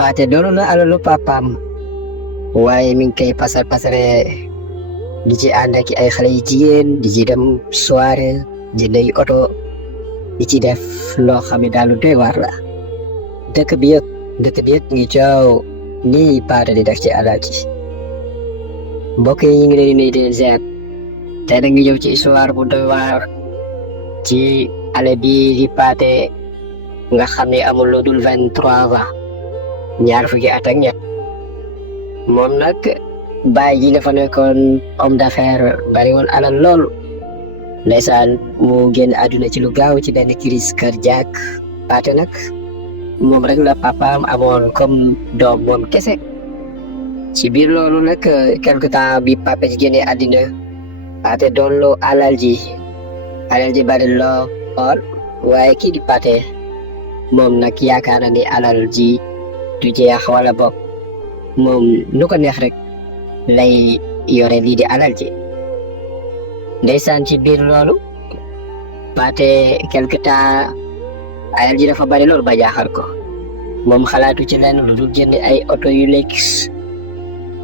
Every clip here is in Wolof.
paate doonu na alalu papaam waaye mi ngi koy pasare di ci ànd ak ay xale yu jigéen di ci dem soirée jënd ay oto di ci def loo xam ne daal lu doy waar la dëkk bi yëpp ngi coow nii paate di def ci alal ji. mbokk yi ñu ngi leen di nuyu di leen ziar tey nag ñu ñëw ci histoire bu doy waar ci ale bi di paate nga xam ne amul lu dul 23 ans ñaar fukki at ak ñett moom nag baay ji dafa nekkoon homme d'affaires bari woon alal lool ndeysaan mu génn àdduna ci lu gaaw ci benn crise cardiaque paate nag moom rek la papaam amoon comme doom moom kese ci biir loolu nag quelque temps bi papa ji génnee àddina paate doon loo alal ji bari lool waaye kii di paate moom nag yaakaar na ni alal ji du jeex wala boog moom nu ko neex rek lay yore lii di alal ji ndeysaan ci biir loolu paate quelque temps alal ji dafa bari loolu ba jaaxal ko moom xalaatu ci lenn lu dul jënd ay oto yu luxe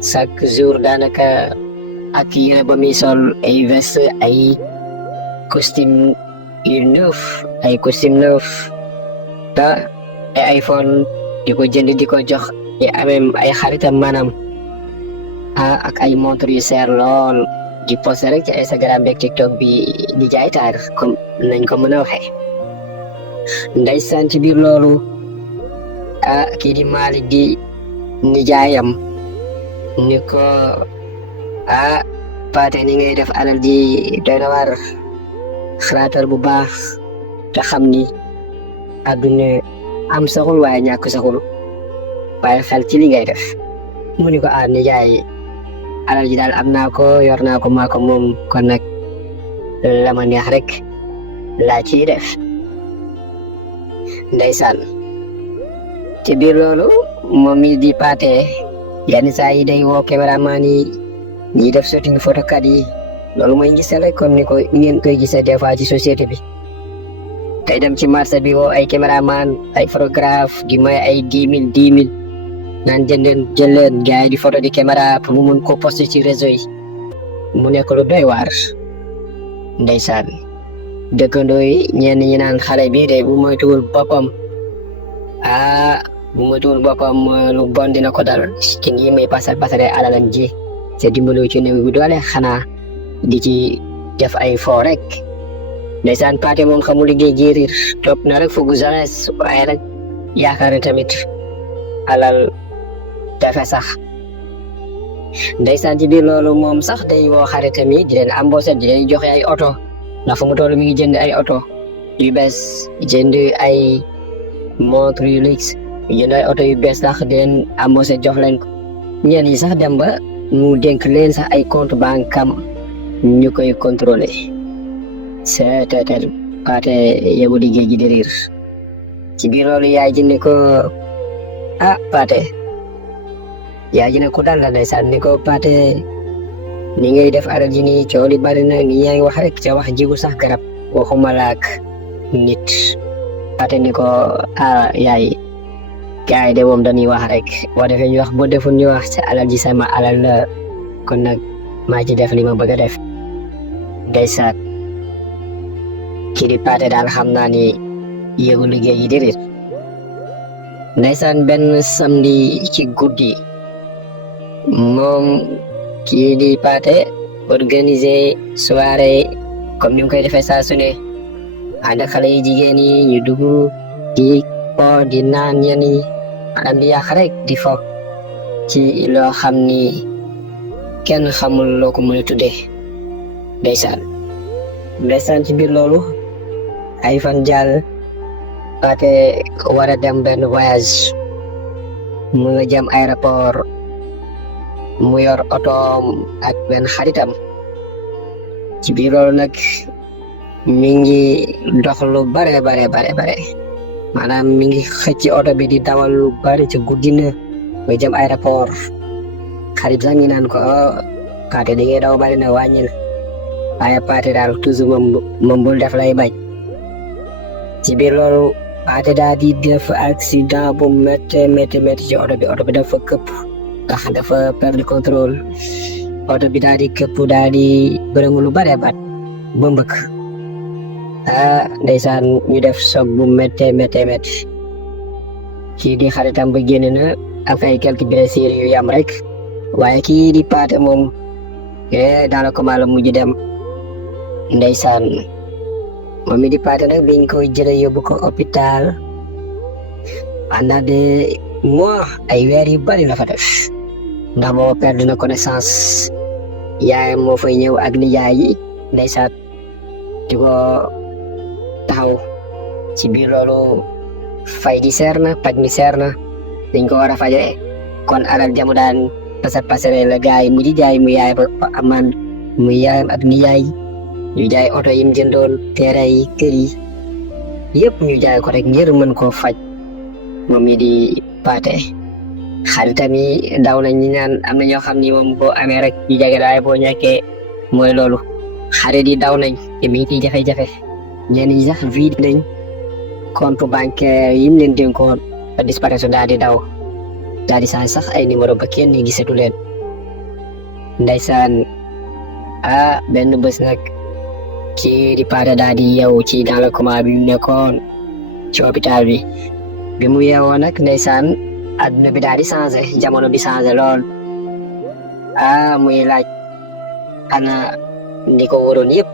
chaque jour daanaka ak yére ba muy sol ay veste ay costume yu neuf ay costume neuf te ay iPhone di ko jënd di ko jox ay xaritam maanaam ak ay montre yu seer lool di posté rek ci Instagram beeg TikTok bi di jaay taar comme nañ ko mën a waxee ndeysaan ci biir loolu kii di Malick di nijaayam ni ko paate ni ngay def alal ji doy na war xalaatal bu baax te xam ni àdduna am saxul waaye ñàkk saxul waaye xel ci li ngay def mu ni ko nijaay alal ji daal am naa ko yor naa ko maa ko moom kon nag la ma neex rek laa ciy def ndeysaan ci biir loolu moom mi di paate yenn saa yi day woo caméraman yi ñiy def shooting photokat yi loolu mooy gisal rek comme ni ko ngeen koy gisee des fois ci société bi tey dem ci marché bi woo ay caméraman ay photographe di may ay 10 000 naan jël leen gars yi di photo di caméra pour mu mun ko poster ci réseau yi mu nekk lu doy waar ndeysaan dëkkandoo yi ñenn ñi naan xale bii de bu moytuwul boppam lu bon dina ko dal ci nii may pasare alalam ji te dimbalu ci néew bi doole xanaa di ci def ay fo rek ndeysaan paate moom xamul liggéey jiirir topp na rek foogu jeunesse waaye rek yaakaar ne tamit alal dafa sax ndeysaan ci biir loolu moom sax day woo xaritam yi di leen embauché di leen joxe ay oto ndax fu mu toll mi ngi jënd ay oto yu bees jënd ay montre yu luxe jënd ay oto yu bees sax di leen embauché jox leen ko ñenn yi sax dem ba mu dénk leen sax ay compte banque am ñu koy contrôler seeteetel paate yebu liggéey ji di riir ci biir loolu yaay ji ni ko paate yaay ji ne ko dal la ndeysaan ni ko paate ni ngay def alal ji nii coow li bari na ni yaa ngi wax rek ca wax jigu sax garab waxuma laak nit paate ni ko yaay gaay de moom dañuy wax rek boo defee ñu wax boo deful ñu wax ca alal ji sama alal la kon nag maa ci def li ma bëgg a def ndeysaan kii di paate daal xam naa ni yëgu liggéey yi di riir ndeysaan benn samedi ci guddi moom kii di paate organiser soirée comme ni mu koy defee saa su ne ànd ak xale yi jigéen yi ñu dugg di po di naan ñenn yi maanaam di yàq rek di fo ci loo xam ni kenn xamul loo ko mën a tuddee ndeysaan ci biir loolu ay fan jàll paate war a dem benn voyage mu nga jëm aéroport mu yor otoom ak benn xaritam ci biir loolu nag mi ngi dox lu bare maanaam mi ngi xëcc oto bi di dawal lu bari ci guddi na nga jëm aéroport xarit sax ngi naan ko paate di ngay daw bari na wàññil waaye paate daal toujours moom bul def lay bañ ci biir loolu Paate daa di def accident bu métti ci oto bi dafa këpp ndax dafa perdre contrôle oto bi daa di këpp daa di bërëngu lu bare bat ba mbëkk ndeysaan ñu def soog bu métti kii di xaritam ba génn na ak ay quelques blessures yu yam rek waaye kii di Paate moom daana ko maa la mujj dem ndeysaan moom mi di Paate nag biñ koy jële yóbbu ko hôpital pendant des mois ay weer yu bari la fa def ndax booba perdre na connaissance yaayam moo fay ñëw ak nijaay yi ndeysaan di ko taxaw ci biir loolu fay di seer na paj mi seer na dañ ko war a faje kon alal jamu daan pasare la gaay mu di jaay mu yaay ba amaan mu yaayam ak nijaay ñu jaay oto yim jëndoon teere yi kër yi yëpp ñu jaay ko rek ngir mën koo faj moom mi di Paate xaritam yi daw nañ ñi naan am na ñoo xam ni moom boo amee rek ñu jage daay boo ñàkkee mooy loolu xarit yi daw nañ te mi ngi ciy jafe-jafe ñenn ñi sax vide nañ compte bancaire yim leen dénkoon ba disparaître daal di daw daal di sax ay numéro ba kenn gisatu leen ndeysaan benn bés nag kii di Paate daal di yeewu ci dans le coma bi mu nekkoon ci hôpital bi mu yeewoo nag ndeysaan adduna bi daal di changé jamono bi changé lool muy laaj ana ndi ko waroon yëpp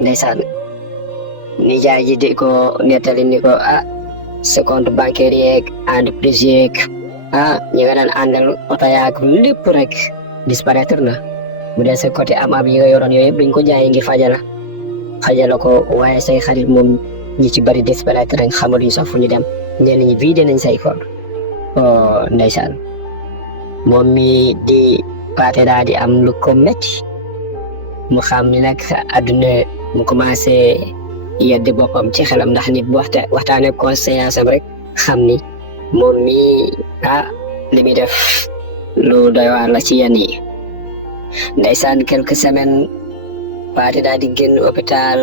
ndeysaan nijaay ji di ko nettali ni ko sa compte bancaire yeeg entreprise yeeg ñi nga daan àndal oto yaag lépp rek disparaître na bu dee sa côté am yi nga yoroon yooyu yëpp dañ ko jaayee ngir fajala ko waaye say xarit moom ñi ci bari disparaître rek xamaluñ sax fu ñu dem ñenn ñi vidé nañ say compte ndeysaan moom mi di Paate daa di am lu ko métti mu xam ni nag àdduna mu commencé yeddi boppam ci xelam ndax nit bu waxtaanee conscience am rek xam ni moom mi li muy def lu doy waar la ci yenn yi ndeysaan quelques semaines Paate daa di génn hôpital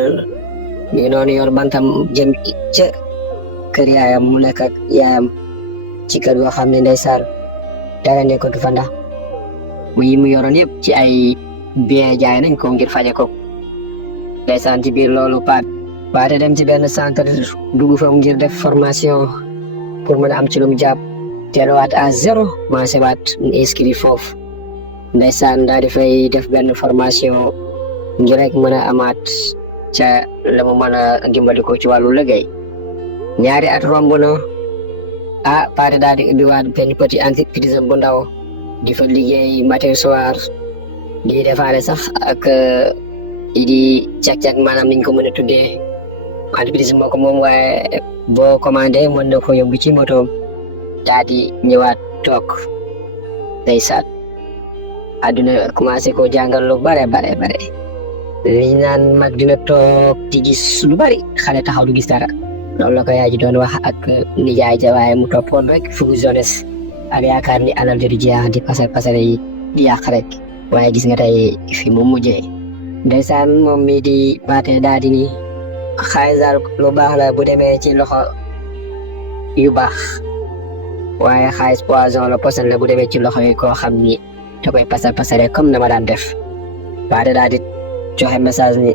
mi ngi noonu yor bantam jëm ca kër yaayam mu nekk ak yaayam ci kër goo xam ne ndeysaan dara nekkatu fa ndax yi mu yoroon yëpp ci ay bien jaay nañ ko ngir faje ko ndeysaan ci biir loolu Paate dem ci benn centre dugg fa ngir def formation pour mën a am ci lu mu jàpp teeluwaat à zéro commencé waat inscrit foofu ndeysaan daal di fay def benn formation ngir rek mën a amaat ca la mu mën a dimbali ko ci wàllu liggéey ñaari at romb na Paate daal di ubbiwaat benn petit entreprise bu ndaw di fa liggéey matin soir di defaale sax ak di càq-càq maanaam niñ ko mën a tuddee entreprise moo ko moom waaye boo commandé mën na ko yóbbu ci moto daal di ñëwaat toog ndeysaan àdduna commencé ko jàngal lu bare li naan mag dina toog di gis lu bari xale taxaw du gis dara loolu la ko yaay ji doon wax ak nijaay ja waaye mu toppoon rek fugu jeunesse ak yaakaar ni alal di jeex di pasare yi di yàq rek waaye gis nga tey fi mu mujjee ndeysaan moom mi di Paate daal di ni xaalis daal lu baax la bu demee ci loxo yu baax waaye xaalis poison la poison la bu demee ci loxo yi koo xam ni da koy pasare comme na ma daan def Paate daal di joxe message ni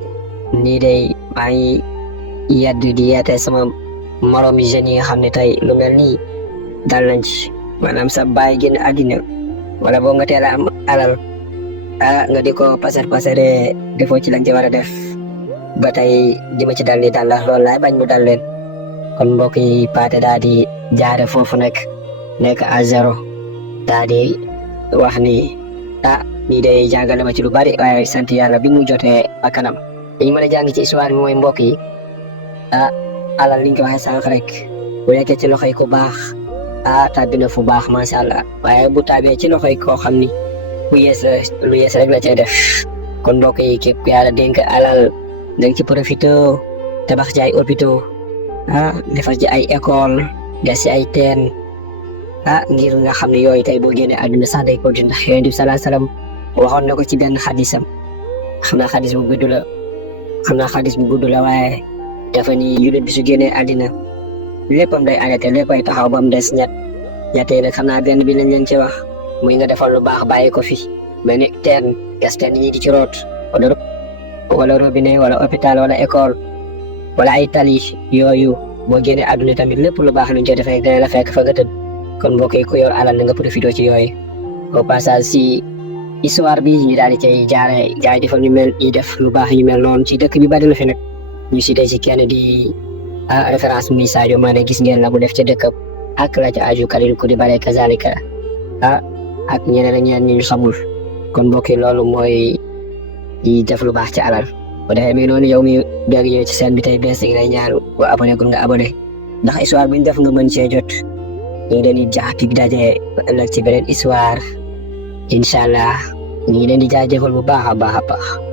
nii day maa ngi di yeete sama morom yi jeunes yi nga xam ne tey lu mel nii dal nañ ci maanaam sa baay génn àddina wala boo nga teel a am alal nga di ko pasare defoo ci lañ ci war a def ba tey di ma ci dal ni dal la loolu laay bañ mu dal leen kon mbokk yi Paate daal di jaare foofu nekk à zéro daal di wax ni lii day jàngale ma ci lu bari waaye sant yàlla bi mu jotee bakkanam dañu mën a jàng ci histoire bi mooy mbokk yi alal liñ ko waxee sànq rek bu nekkee ci loxoy ku baax tàbbi na fu baax macha allah waaye bu tàbbee ci loxoy koo xam ni lu yees rek la cay def kon mbokk yi képp ku yàlla dénk alal danga ci profité tabax ci ay hôpitaux defar ci ay école gas ci ay teen ngir nga xam ne yooyu tey boo génnee àdduna sax day continuer ndax Yonent bi sallallahu alayhi wasallam waxoon na ko ci benn xadisam xam naa xadis bu gudd la waaye dafa ni jullit bi su génnee àddina léppam day arrêté léppay taxaw ba mu des ñett yi nag xam naa benn bi lañ leen ci wax muy nga defal lu baax bàyyi ko fi mais ni teen gas teen ñi di ci root wala robinet wala hôpital wala école wala ay tali yooyu boo génnee àdduna tamit lépp lu baax luñ ci defee dina la fekk fa nga tëdd kon mbokk yi ku yor alal na nga profité ci yooyu au passage si histoire bi ñu daal di cay jaaree jaay defal ñu mel ñi def lu baax ñu mel noonu ci dëkk bi bari na fi nag ñu si dee ci kenn di référence muy Sadio Mané gis ngeen la mu def ca dëkkam ak la ca aju Kalidou Koulibaly kazalika ak ñeneen ak ñeneen ñu xamul kon mbokk yi loolu mooy di def lu baax ci alal bu defee mi noonu yow mi dégg ñëw ci seen bi tey bees ngi lay ñaan boo abonné gun nga abonné ndax histoire bu ñu def nga mën cee jot ñu ngi leen di jaax dig daje ëllëg ci beneen histoire incha allah ñu ngi leen di jaajëfal bu baax a baax a baax